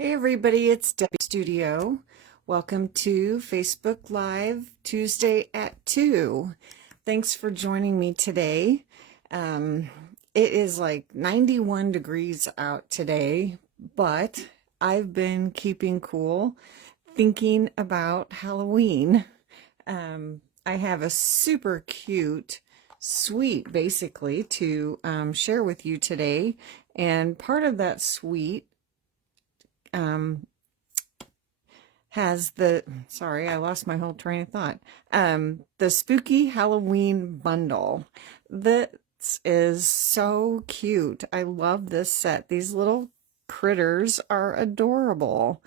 Hey everybody, it's Debbie Studio. Welcome to Facebook Live Tuesday at 2. Thanks for joining me today. It is like 91 degrees out today, but I've been keeping cool, thinking about Halloween. I have a super cute suite basically to share with you today, and part of that suite has sorry, I lost my whole train of thought. The Spooky Halloween bundle. This is so cute. I love this set. These little critters are adorable.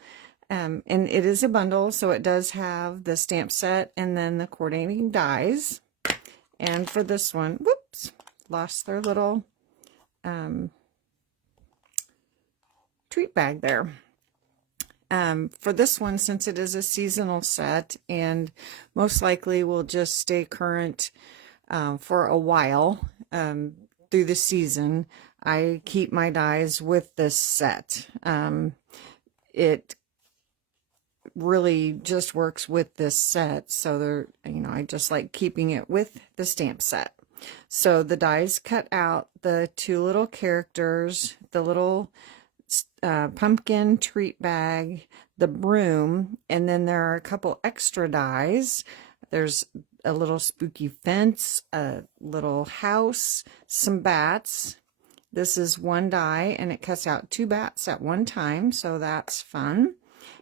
And it is a bundle, so it does have the stamp set and then the coordinating dies. And for this one, whoops, lost their little treat bag there. For this one, since it is a seasonal set and most likely will just stay current for a while through the season, I keep my dies with this set. It really just works with this set, so I just like keeping it with the stamp set. So the dies cut out the two little characters, the little pumpkin treat bag, the broom, and then there are a couple extra dies. There's a little spooky fence, a little house, some bats. This is one die and it cuts out two bats at one time, so that's fun.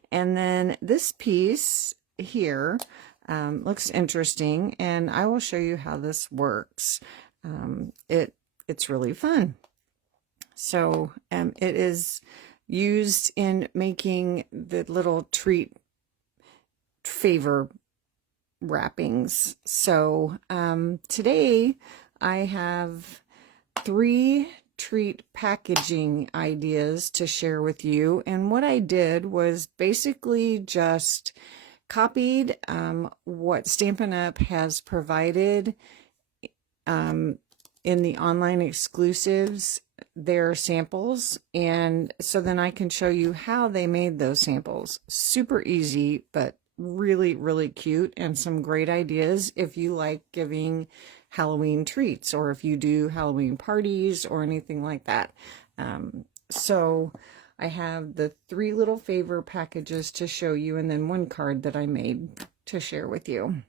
And then this piece here looks interesting, and I will show you how this works. It's really fun. So it is used in making the little treat favor wrappings. So today I have 3 treat packaging ideas to share with you. And what I did was basically just copied what Stampin' Up! Has provided in the online exclusives, their samples, and so then I can show you how they made those samples. Super easy, but really, really cute, and some great ideas if you like giving Halloween treats or if you do Halloween parties or anything like that. So I have the 3 little favor packages to show you, and then 1 card that I made to share with you.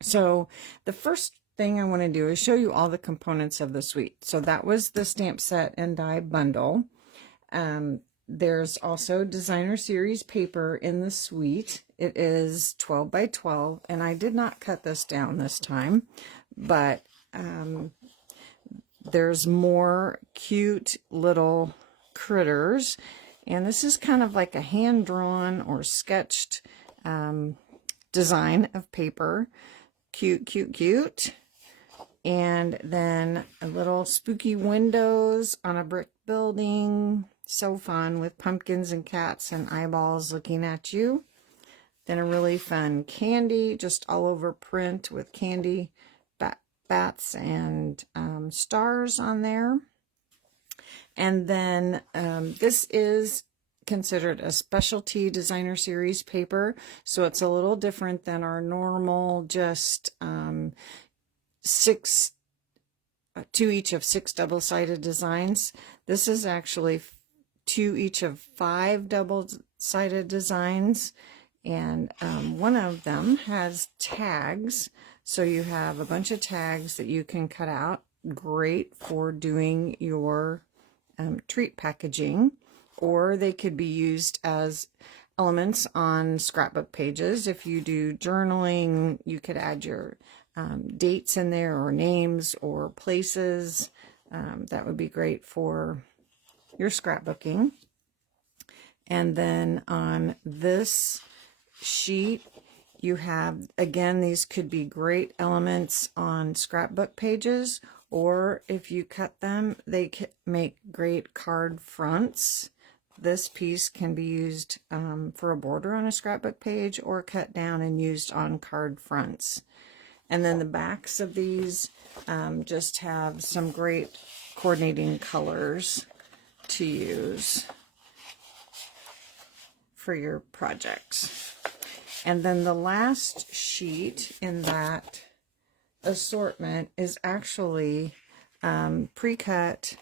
So the first thing I want to do is show you all the components of the suite. So that was the stamp set and die bundle. There's also designer series paper in the suite. It is 12 by 12, and I did not cut this down this time, but there's more cute little critters, and this is kind of like a hand-drawn or sketched design of paper. Cute, cute, cute. And then a little spooky windows on a brick building. So fun, with pumpkins and cats and eyeballs looking at you. Then a really fun candy, just all over print with candy, bats and stars on there. And then this is considered a specialty designer series paper, so it's a little different than our normal just 2 each of 6 double-sided designs. This is actually 2 each of 5 double-sided designs, and one of them has tags, so you have a bunch of tags that you can cut out. Great for doing your treat packaging, or they could be used as elements on scrapbook pages. If you do journaling, you could add your dates in there, or names, or places. That would be great for your scrapbooking. And then on this sheet, you have, again, these could be great elements on scrapbook pages, or if you cut them, they can make great card fronts. This piece can be used for a border on a scrapbook page, or cut down and used on card fronts. And then the backs of these just have some great coordinating colors to use. for your projects. And then the last sheet in that assortment is actually pre-cut,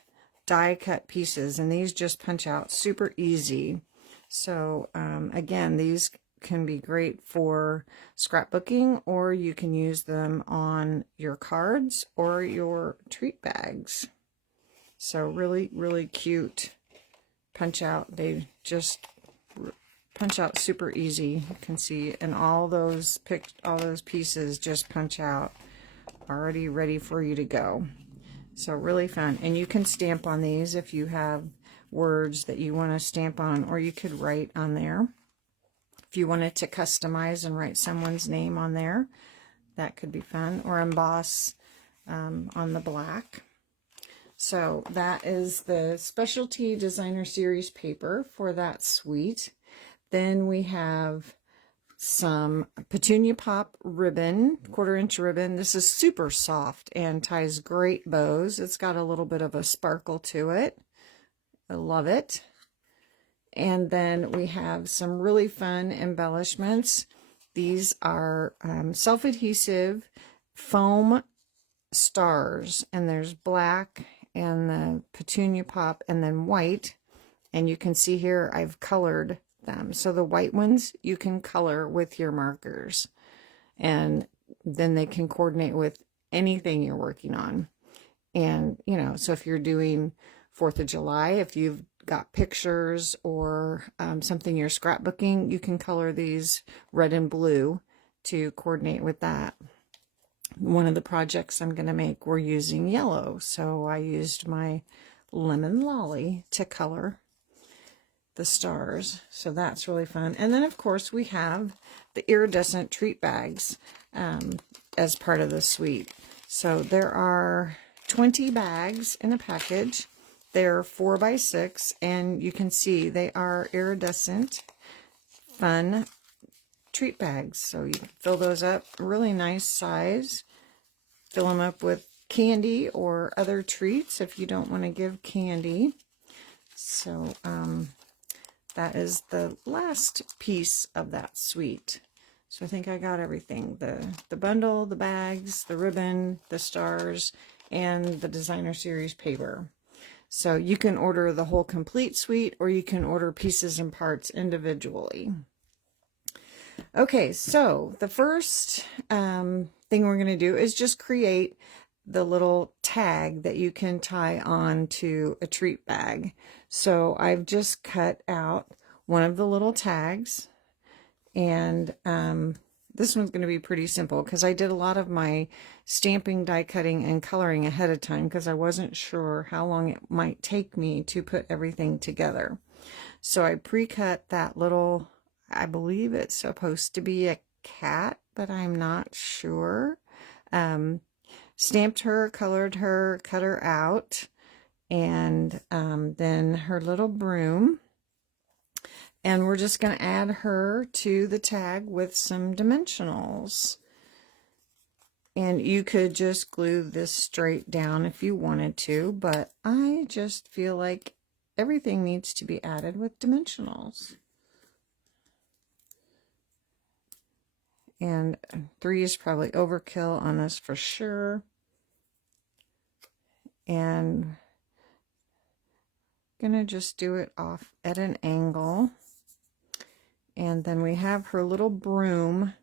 die-cut pieces, and these just punch out super easy. So again, these can be great for scrapbooking, or you can use them on your cards or your treat bags. So really, really cute punch out. They just punch out super easy. You can see, and all those pieces just punch out already ready for you to go. So really fun. And you can stamp on these if you have words that you want to stamp on, or you could write on there. If you wanted to customize and write someone's name on there, that could be fun, or emboss on the black. So that is the Specialty Designer Series paper for that suite. Then we have some Petunia Pop ribbon, 1/4 inch ribbon. This is super soft and ties great bows. It's got a little bit of a sparkle to it. I love it. And then we have some really fun embellishments. These are self-adhesive foam stars, and there's black and the Petunia Pop and then white. And you can see here I've colored them. So the white ones you can color with your markers, and then they can coordinate with anything you're working on. And you know, so if you're doing 4th of July, if you've got pictures or something you're scrapbooking, you can color these red and blue to coordinate with that. One of the projects I'm going to make, we're using yellow, so I used my lemon lolly to color the stars. So that's really fun. And then of course we have the iridescent treat bags as part of the suite. So there are 20 bags in a package. They're 4 by 6, and you can see they are iridescent, fun treat bags. So you can fill those up, really nice size. Fill them up with candy or other treats if you don't want to give candy. So that is the last piece of that suite. So I think I got everything. The bundle, the bags, the ribbon, the stars, and the Designer Series paper. So you can order the whole complete suite, or you can order pieces and parts individually. Okay, so the first thing we're going to do is just create the little tag that you can tie on to a treat bag. So I've just cut out one of the little tags, and this one's going to be pretty simple because I did a lot of my stamping, die cutting, and coloring ahead of time because I wasn't sure how long it might take me to put everything together. So I pre-cut that little, I believe it's supposed to be a cat, but I'm not sure. Stamped her, colored her, cut her out, and then her little broom. And we're just going to add her to the tag with some dimensionals. And you could just glue this straight down if you wanted to, but I just feel like everything needs to be added with dimensionals. And 3 is probably overkill on this for sure. And I'm gonna just do it off at an angle. And then we have her little broom,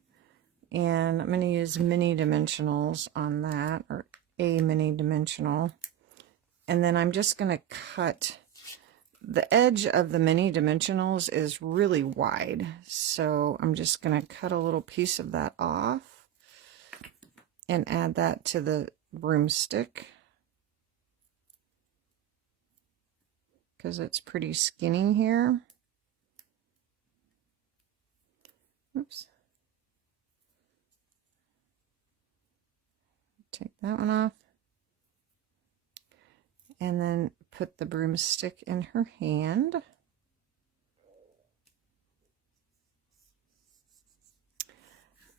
and I'm going to use mini dimensionals on that, or a mini dimensional. And then I'm just going to cut, the edge of the mini dimensionals is really wide, so I'm just going to cut a little piece of that off and add that to the broomstick because it's pretty skinny here. Oops. Take that one off. And then put the broomstick in her hand.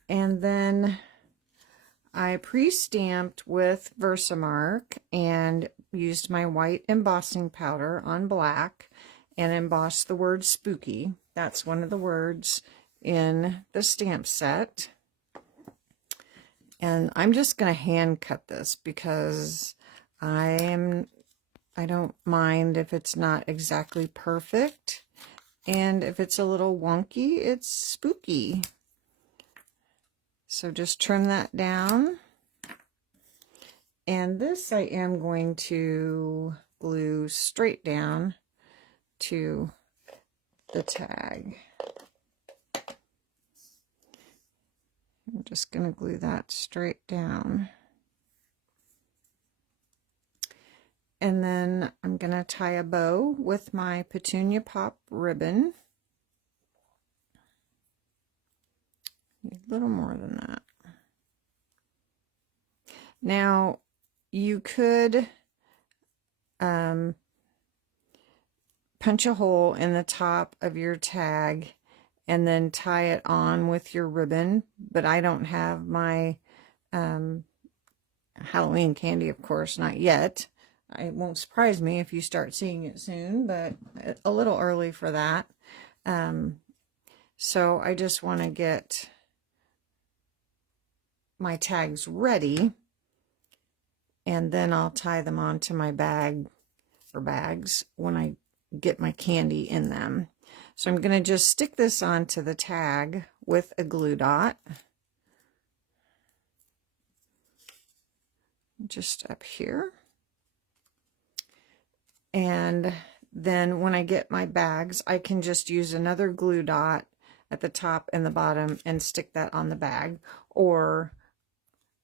And then I pre-stamped with Versamark and used my white embossing powder on black. and emboss the word spooky. That's one of the words in the stamp set. And I'm just going to hand cut this because I don't mind if it's not exactly perfect. And if it's a little wonky, it's spooky. So just trim that down. And this I am going to glue straight down to the tag. I'm just going to glue that straight down. And then I'm going to tie a bow with my Petunia Pop ribbon. A little more than that. Now, you could punch a hole in the top of your tag and then tie it on with your ribbon, but I don't have my Halloween candy, of course, not yet. It won't surprise me if you start seeing it soon, but a little early for that. So I just want to get my tags ready, and then I'll tie them onto my bag or bags when I get my candy in them. So I'm going to just stick this onto the tag with a glue dot. Just up here. And then when I get my bags, I can just use another glue dot at the top and the bottom and stick that on the bag. Or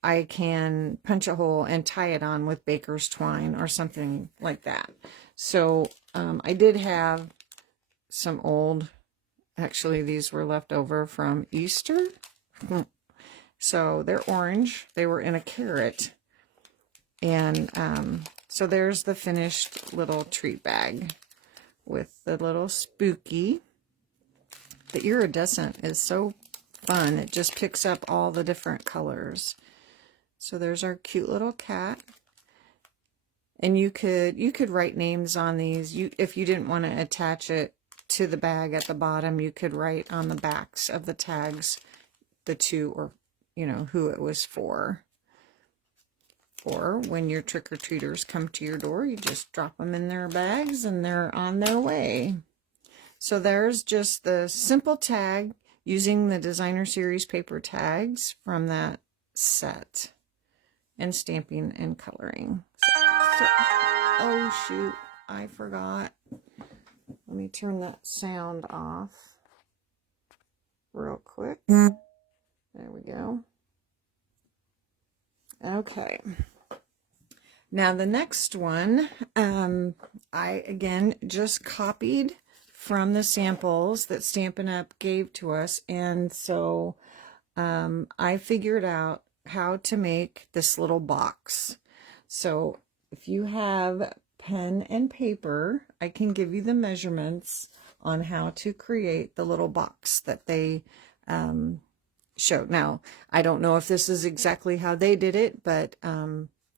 I can punch a hole and tie it on with baker's twine or something like that. So I did have some old, actually these were left over from Easter. So they're orange. They were in a carrot. And so there's the finished little treat bag with the little spooky. The iridescent is so fun. It just picks up all the different colors. So there's our cute little cat. And you could write names on these. If you didn't want to attach it to the bag at the bottom, you could write on the backs of the tags the two, or who it was for. Or when your trick-or-treaters come to your door, you just drop them in their bags and they're on their way. So there's just the simple tag using the Designer Series paper tags from that set. And stamping and coloring. Oh shoot, I forgot. Let me turn that sound off real quick. There we go. Okay. Now the next one, I again just copied from the samples that Stampin' Up! Gave to us, and so I figured out how to make this little box. So if you have pen and paper, I can give you the measurements on how to create the little box that they showed. Now, I don't know if this is exactly how they did it, but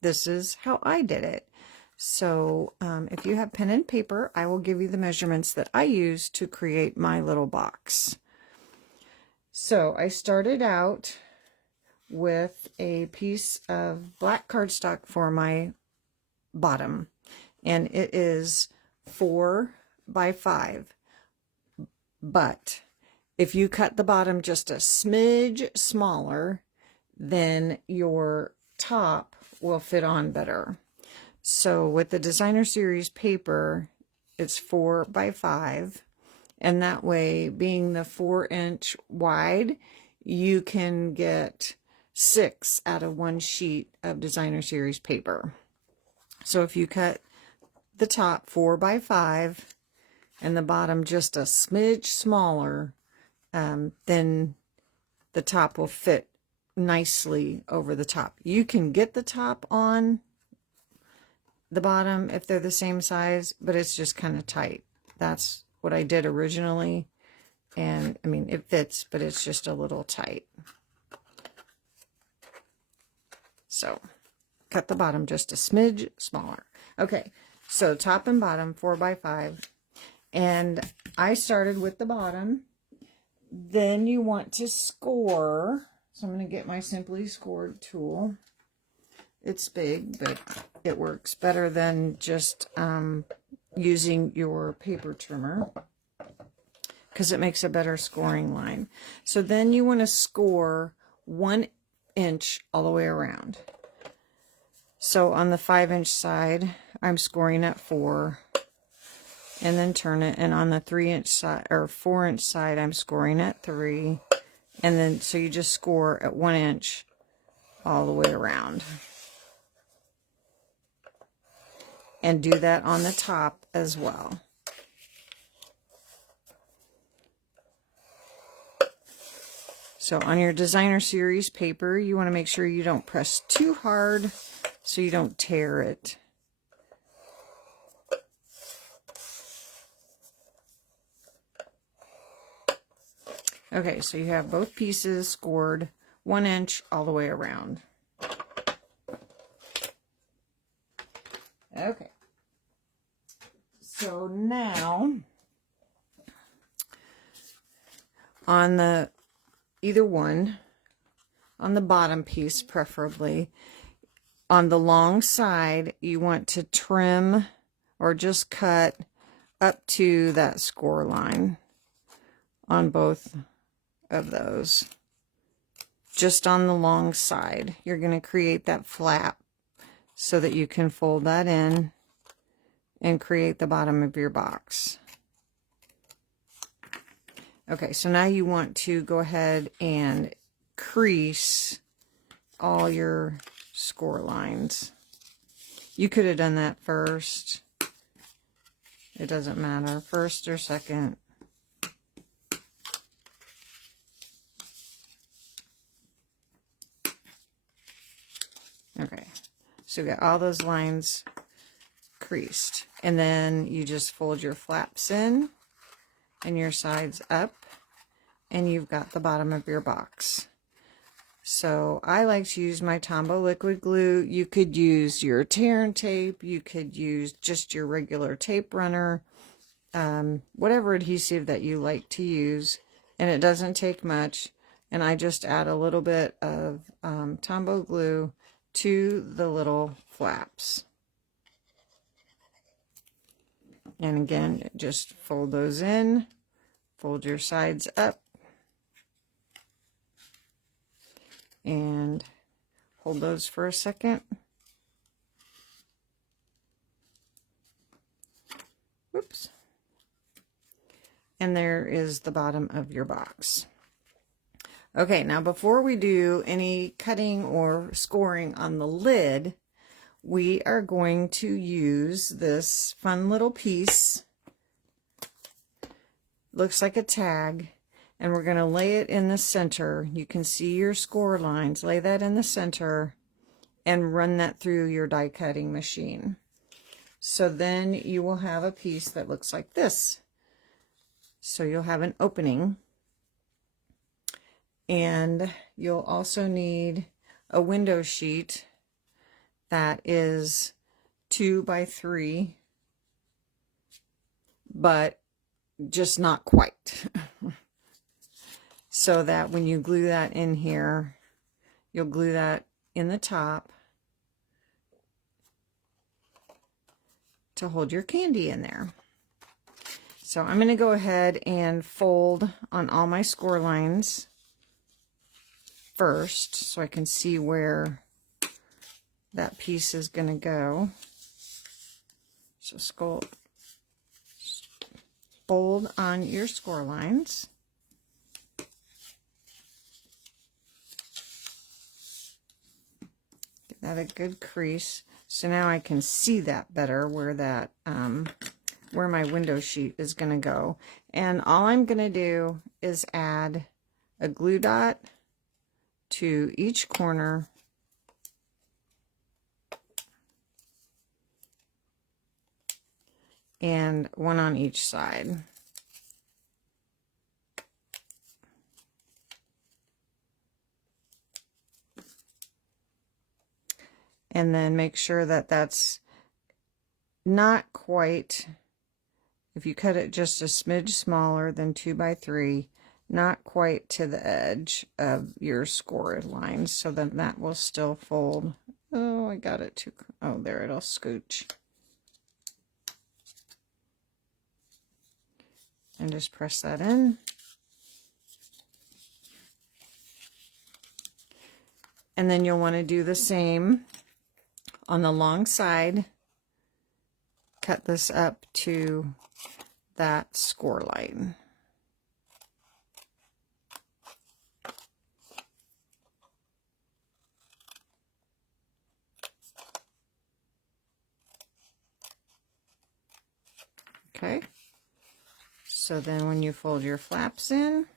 this is how I did it. So if you have pen and paper, I will give you the measurements that I use to create my little box. So I started out with a piece of black cardstock for my bottom, and it is 4 by 5. But if you cut the bottom just a smidge smaller, then your top will fit on better. So with the Designer Series paper, it's 4 by 5, and that way, being the 4-inch wide, you can get 6 out of 1 sheet of Designer Series paper. So if you cut the top 4 by 5 and the bottom just a smidge smaller, then the top will fit nicely over the top. You can get the top on the bottom if they're the same size, but it's just kind of tight. That's what I did originally, and I mean it fits, but it's just a little tight. So cut the bottom just a smidge smaller. Okay, so top and bottom 4 by 5, And I started with the bottom. Then you want to score. So I'm going to get my Simply Scored tool. It's big, but it works better than just using your paper trimmer, because it makes a better scoring line. So then you want to score 1 inch all the way around. So on the 5-inch side, I'm scoring at 4, and then turn it. And on the 3-inch side or 4-inch side, I'm scoring at 3, and then so you just score at 1 inch all the way around. And do that on the top as well. So on your designer series paper, you want to make sure you don't press too hard so you don't tear it. Okay, so you have both pieces scored 1 inch all the way around. Okay. So now, on the either one, on the bottom piece preferably, on the long side, you want to trim or just cut up to that score line on both of those. Just on the long side, you're going to create that flap so that you can fold that in and create the bottom of your box. Okay, so now you want to go ahead and crease all your score lines. You could have done that first. It doesn't matter, first or second. Okay, so you got all those lines creased. And then you just fold your flaps in and your sides up, and you've got the bottom of your box. So I like to use my Tombow liquid glue. You could use your tear and tape. You could use just your regular tape runner, whatever adhesive that you like to use. And it doesn't take much. And I just add a little bit of Tombow glue to the little flaps. And again, just fold those in, fold your sides up, and hold those for a second. Whoops. And there is the bottom of your box. Okay, now before we do any cutting or scoring on the lid, we are going to use this fun little piece. Looks like a tag, and we're going to lay it in the center. You can see your score lines. Lay that in the center and run that through your die cutting machine. So then you will have a piece that looks like this. So you'll have an opening, and you'll also need a window sheet that is 2 by 3, but just not quite. So that when you glue that in here, you'll glue that in the top to hold your candy in there. So I'm going to go ahead and fold on all my score lines first so I can see where that piece is going to go. So fold on your score lines. Give that a good crease. So now I can see that better where that where my window sheet is going to go. And all I'm going to do is add a glue dot to each corner and one on each side. And then make sure that that's not quite If you cut it just a smidge smaller than 2 by 3, not quite to the edge of your score lines, so then that will still fold. Oh, I got it too. Oh, there, it'll scooch. And just press that in. And then you'll want to do the same on the long side. Cut this up to that score line. Okay, so then when you fold your flaps in,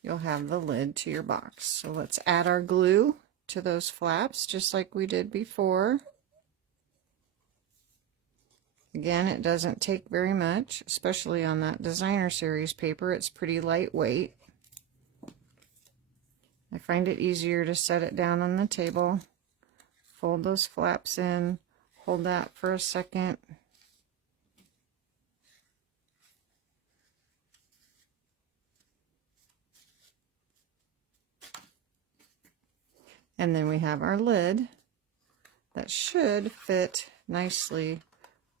you'll have the lid to your box. So let's add our glue to those flaps just like we did before. Again, it doesn't take very much, especially on that designer series paper. It's pretty lightweight. I find it easier to set it down on the table, fold those flaps in, hold that for a second. And then we have our lid that should fit nicely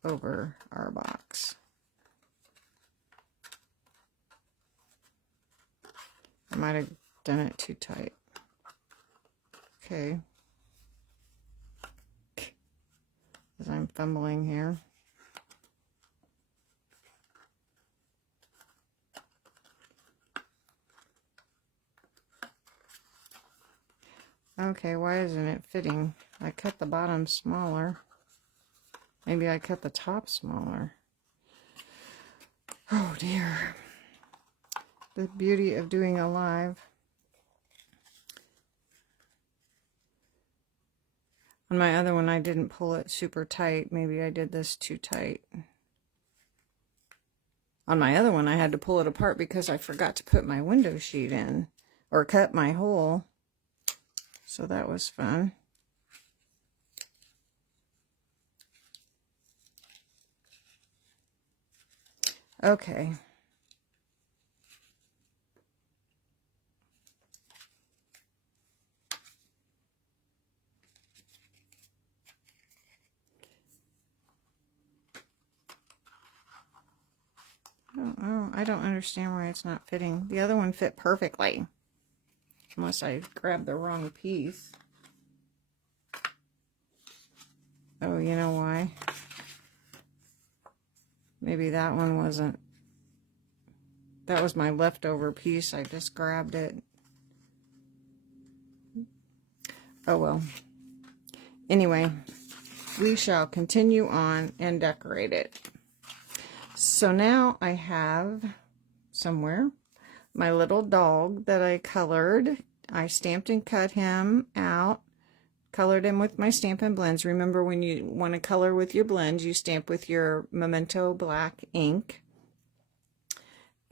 over our box. I might have done it too tight. Okay. As I'm fumbling here. Okay, why isn't it fitting? I cut the bottom smaller. Maybe I cut the top smaller. Oh dear. The beauty of doing a live. On my other one, I didn't pull it super tight. Maybe I did this too tight. On my other one, I had to pull it apart because I forgot to put my window sheet in, or cut my hole. So that was fun. Okay. Oh, I don't understand why it's not fitting. The other one fit perfectly. Unless I grabbed the wrong piece. Oh, you know why? Maybe that one wasn't. That was my leftover piece. I just grabbed it. Oh well. Anyway, we shall continue on and decorate it. So now I have somewhere my little dog that I colored. I stamped and cut him out, colored him with my Stampin' blends. Remember, when you want to color with your blends, you stamp with your Memento black ink.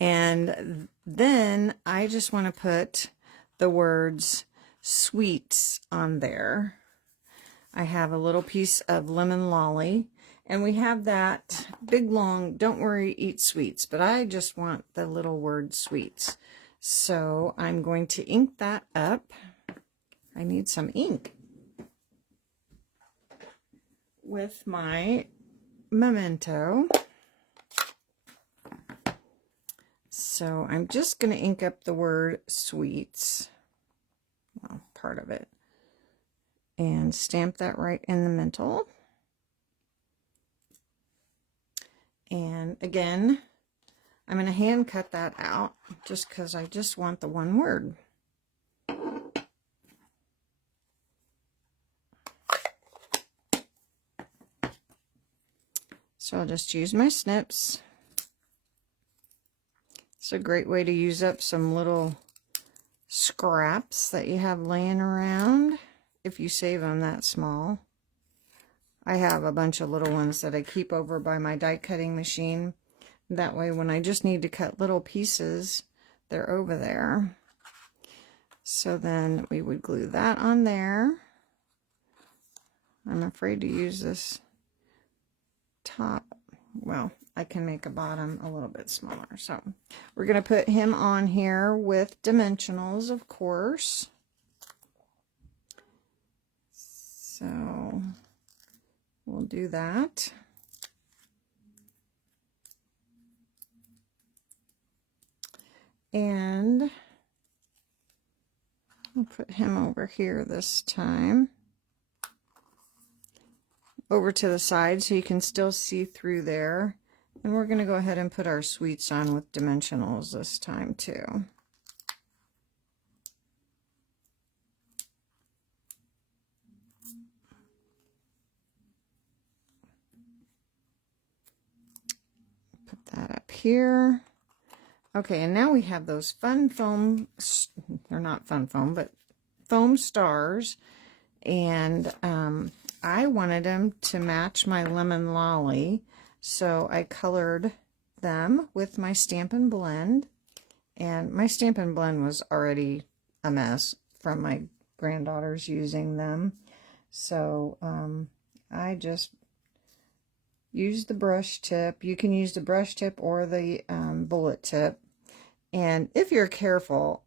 And then I just want to put the words sweets on there. I have a little piece of lemon lolly. And we have that big long, don't worry, eat sweets. But I just want the little word sweets. So I'm going to ink that up. I need some ink with my Memento. So I'm just going to ink up the word sweets. Well, part of it. And stamp that right in the middle. And again, I'm going to hand cut that out just because I just want the one word. So I'll just use my snips. It's a great way to use up some little scraps that you have laying around if you save them that small. I have a bunch of little ones that I keep over by my die cutting machine. That way when I just need to cut little pieces, they're over there. So then we would glue that on there. I'm afraid to use this top. Well, I can make a bottom a little bit smaller. So we're going to put him on here with dimensionals, of course. So we'll do that. And I'll put him over here this time. Over to the side so you can still see through there. And we're going to go ahead and put our sweets on with dimensionals this time too. Put that up here. Okay, and now we have those fun foam, they're not fun foam, but foam stars. And I wanted them to match my lemon lolly, so I colored them with my Stampin' Blend. And my Stampin' Blend was already a mess from my granddaughters using them. So I just used the brush tip. You can use the brush tip or the bullet tip. And if you're careful,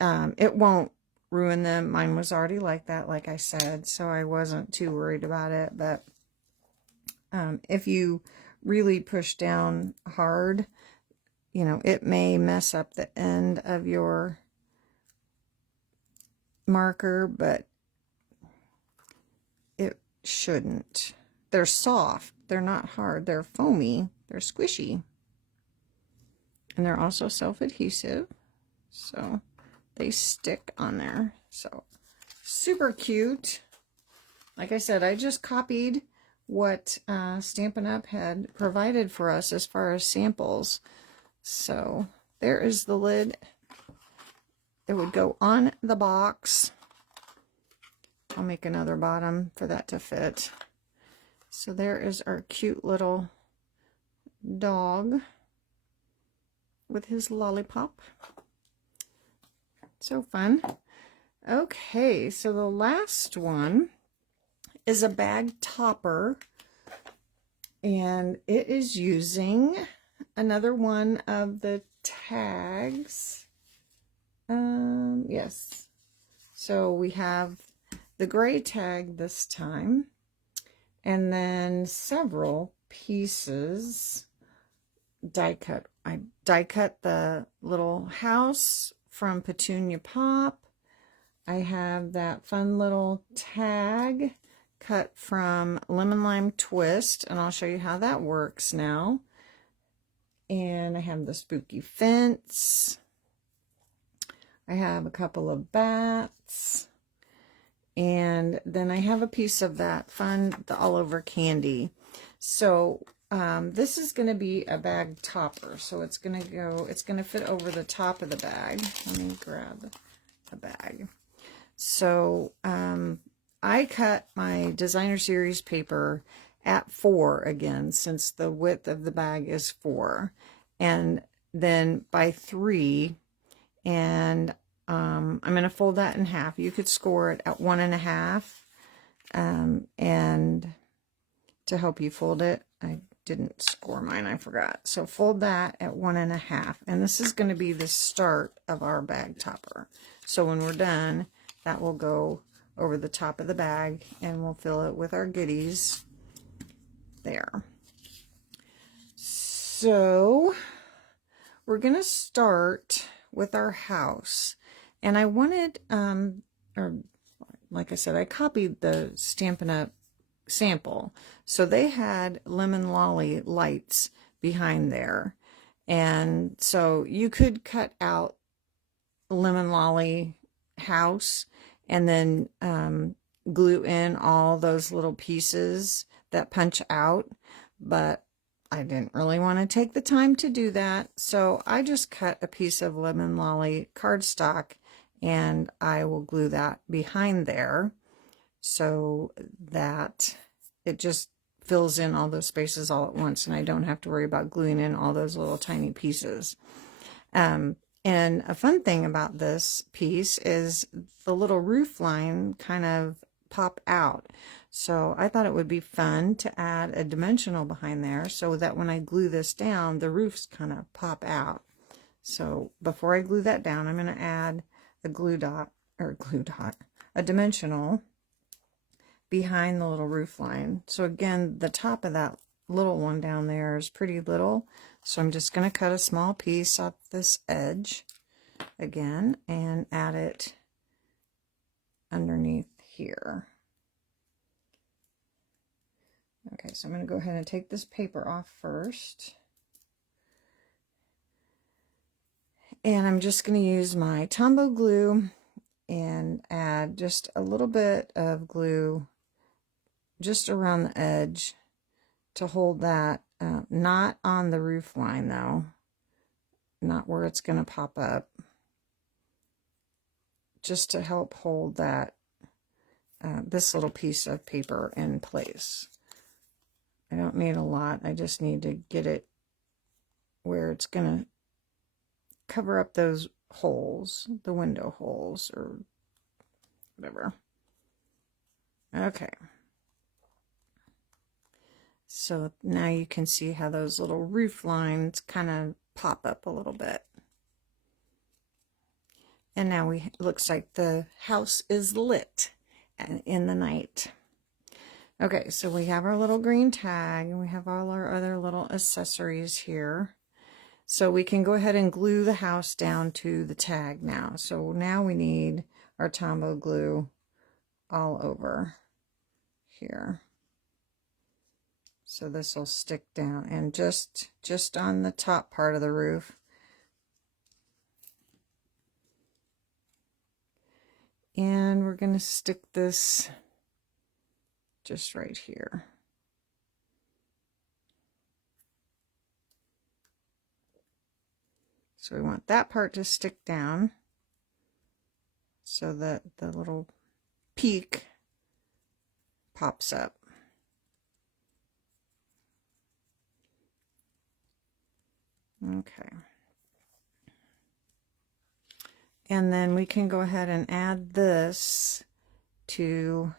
it won't ruin them. Mine was already like that, like I said, so I wasn't too worried about it. But if you really push down hard, you know, it may mess up the end of your marker, but it shouldn't. They're soft, they're not hard, they're foamy, they're squishy, and they're also self-adhesive, so they stick on there. So super cute. Like I said, I just copied what Stampin' Up! Had provided for us as far as samples. So there is the lid. It would go on the box. I'll make another bottom for that to fit. So there is our cute little dog with his lollipop. So fun. Okay, so the last one is a bag topper, and it is using another one of the tags. Yes. So we have the gray tag this time, and then several pieces die cut. I die cut the little house from Petunia Pop. I have that fun little tag cut from Lemon Lime Twist, and I'll show you how that works now. And I have the spooky fence. I have a couple of bats. And then I have a piece of that fun, the all over candy. So this is going to be a bag topper. So it's going to fit over the top of the bag. Let me grab a bag. So I cut my designer series paper at 4 again, since the width of the bag is 4, and then by 3, and I'm going to fold that in half. You could score it at 1.5, and to help you fold it, I didn't score mine, I forgot. So fold that at 1.5, and this is going to be the start of our bag topper. So when we're done, that will go over the top of the bag, and we'll fill it with our goodies there. So we're going to start with our house, and I wanted, or like I said, I copied the Stampin' Up! Sample, so they had lemon lolly lights behind there, and so you could cut out lemon lolly house and then glue in all those little pieces that punch out, but I didn't really want to take the time to do that, so I just cut a piece of lemon lolly cardstock, and I will glue that behind there so that it just fills in all those spaces all at once, and I don't have to worry about gluing in all those little tiny pieces. And a fun thing about this piece is the little roof line kind of pop out. So I thought it would be fun to add a dimensional behind there so that when I glue this down, the roofs kind of pop out. So before I glue that down, I'm going to add a a dimensional behind the little roof line. So again, the top of that little one down there is pretty little. So I'm just going to cut a small piece off this edge again and add it underneath here. Okay, so I'm going to go ahead and take this paper off first. And I'm just going to use my Tombow glue and add just a little bit of glue just around the edge to hold that, not on the roof line though, not where it's going to pop up, just to help hold that, this little piece of paper in place. I don't need a lot, I just need to get it where it's going to cover up those holes, the window holes or whatever. Okay. So now you can see how those little roof lines kind of pop up a little bit. And now it looks like the house is lit in the night. Okay, so we have our little green tag and we have all our other little accessories here. So we can go ahead and glue the house down to the tag now. So now we need our Tombow glue all over here. So this will stick down and just on the top part of the roof. And we're going to stick this just right here. So we want that part to stick down so that the little peak pops up. Okay. And then we can go ahead and add this to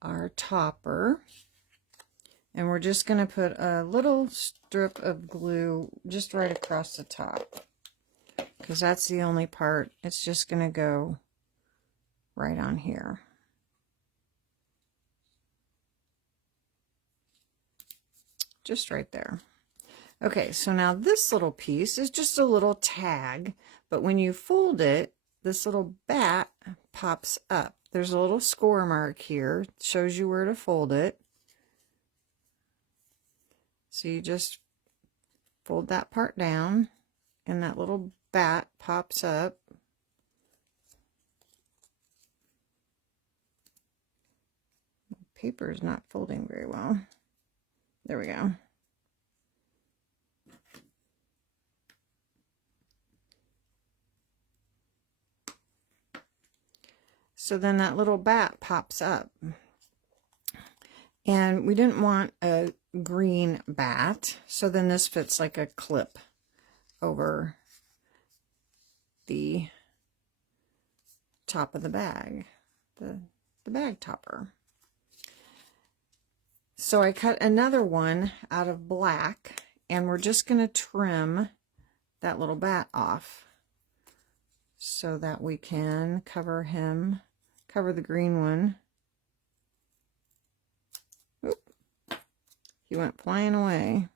our topper. And we're just going to put a little strip of glue just right across the top, because that's the only part. It's just going to go right on here. Just right there. Okay, so now this little piece is just a little tag, but when you fold it, this little bat pops up. There's a little score mark here. It shows you where to fold it. So you just fold that part down and that little bat pops up. The paper is not folding very well. There we go. So then that little bat pops up. And we didn't want a green bat, so then this fits like a clip over the top of the bag, the bag topper. So I cut another one out of black, and we're just going to trim that little bat off so that we can cover the green one. He went flying away.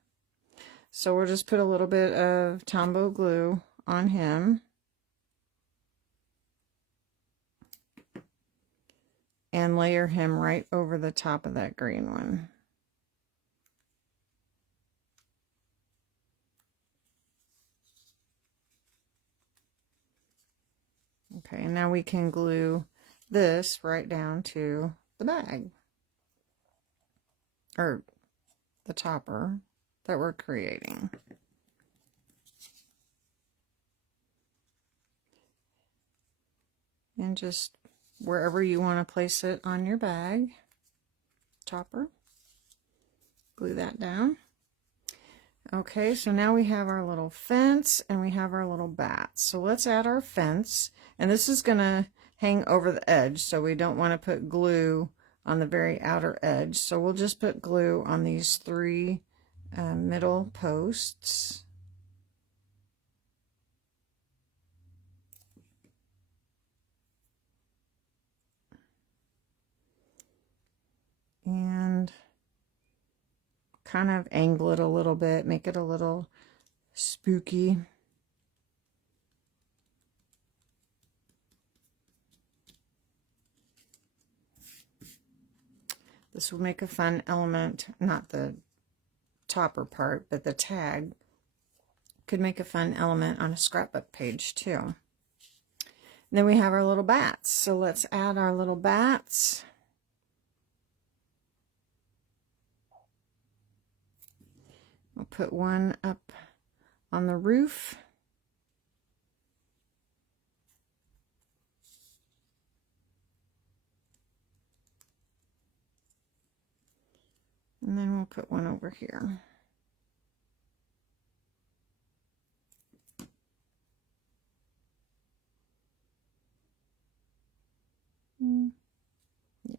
So we'll just put a little bit of Tombow glue on him. And layer him right over the top of that green one. Okay, and now we can glue this right down to the bag. Or the topper that we're creating. And just wherever you want to place it on your bag topper, glue that down. Okay, so now we have our little fence and we have our little bats. So let's add our fence, and this is going to hang over the edge, so we don't want to put glue on the very outer edge. So we'll just put glue on these 3 middle posts. And kind of angle it a little bit, make it a little spooky. This will make a fun element, not the topper part, but the tag could make a fun element on a scrapbook page too. And then we have our little bats. So let's add our little bats. We'll put one up on the roof. And then we'll put one over here. Yeah.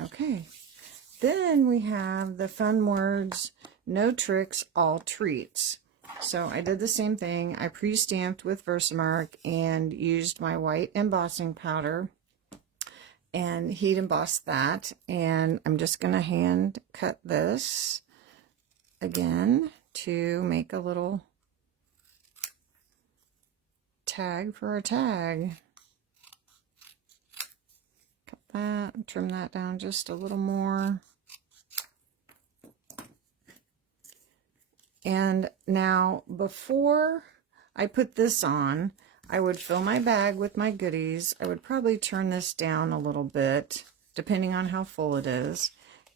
Okay. Then we have the fun words, no tricks, all treats. So I did the same thing. I pre-stamped with Versamark and used my white embossing powder and heat embossed that. And I'm just going to hand cut this again to make a little tag for a tag. Cut that, trim that down just a little more. And now, before I put this on, I would fill my bag with my goodies. I would probably turn this down a little bit, depending on how full it is,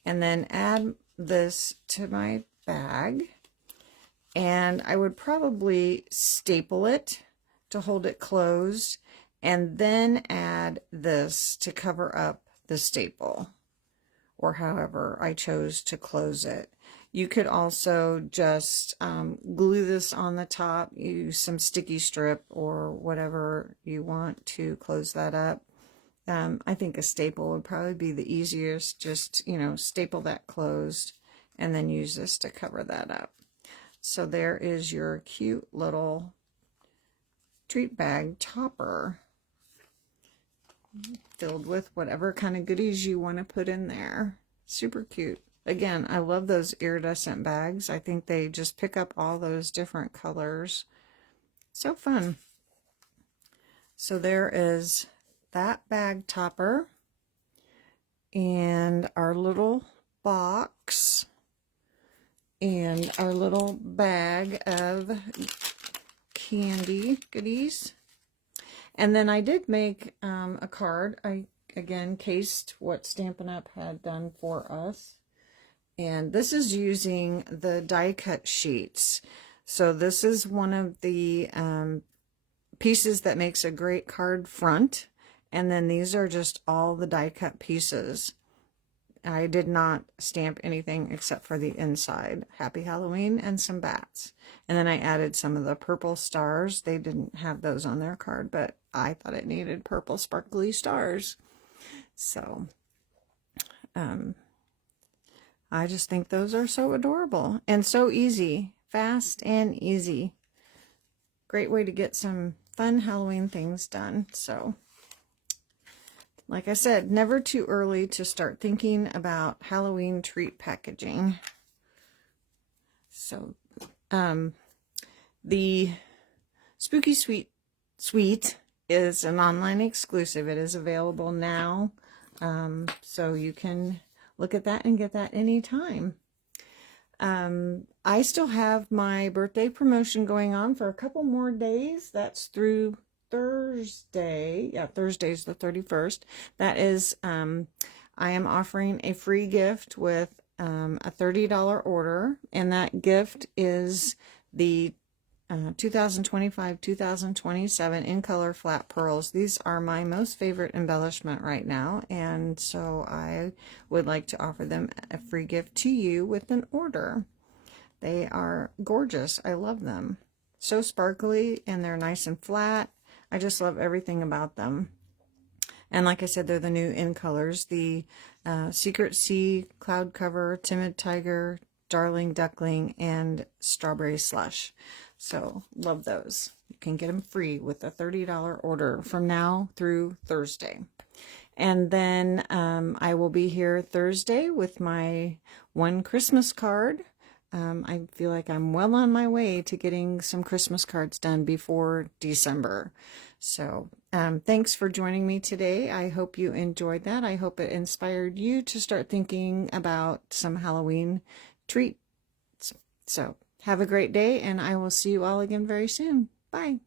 and then add this to my bag. And I would probably staple it to hold it closed, and then add this to cover up the staple, or however I chose to close it. You could also just glue this on the top, use some sticky strip or whatever you want to close that up. I think a staple would probably be the easiest. Just, you know, staple that closed and then use this to cover that up. So there is your cute little treat bag topper filled with whatever kind of goodies you want to put in there. Super cute. Again, I love those iridescent bags. I think they just pick up all those different colors. So fun. So there is that bag topper and our little box and our little bag of candy goodies. And then I did make a card. I, again, cased what Stampin' Up! Had done for us. And this is using the die cut sheets. So this is one of the pieces that makes a great card front. And then these are just all the die cut pieces. I did not stamp anything except for the inside. Happy Halloween and some bats. And then I added some of the purple stars. They didn't have those on their card, but I thought it needed purple sparkly stars. So, I just think those are so adorable and so easy, fast and easy. Great way to get some fun Halloween things done. So, like I said, never too early to start thinking about Halloween treat packaging. So, the Spooky Sweet is an online exclusive. It is available now, so you can look at that and get that anytime. I still have my birthday promotion going on for a couple more days. That's through Thursday. Yeah, Thursday's the 31st. That is, I am offering a free gift with a $30 order, and that gift is the 2025, 2027 in color flat pearls. These are my most favorite embellishment right now, and so I would like to offer them a free gift to you with an order. They are gorgeous. I love them. So sparkly, and they're nice and flat. I just love everything about them. And like I said, they're the new in colors. The Secret Sea, Cloud Cover, Timid Tiger, Darling Duckling, and Strawberry Slush. So love those. You can get them free with a $30 order from now through Thursday. And then I will be here Thursday with my one Christmas card. I feel like I'm well on my way to getting some Christmas cards done before December. So thanks for joining me today. I hope you enjoyed that. I hope it inspired you to start thinking about some Halloween treats. So have a great day, and I will see you all again very soon. Bye.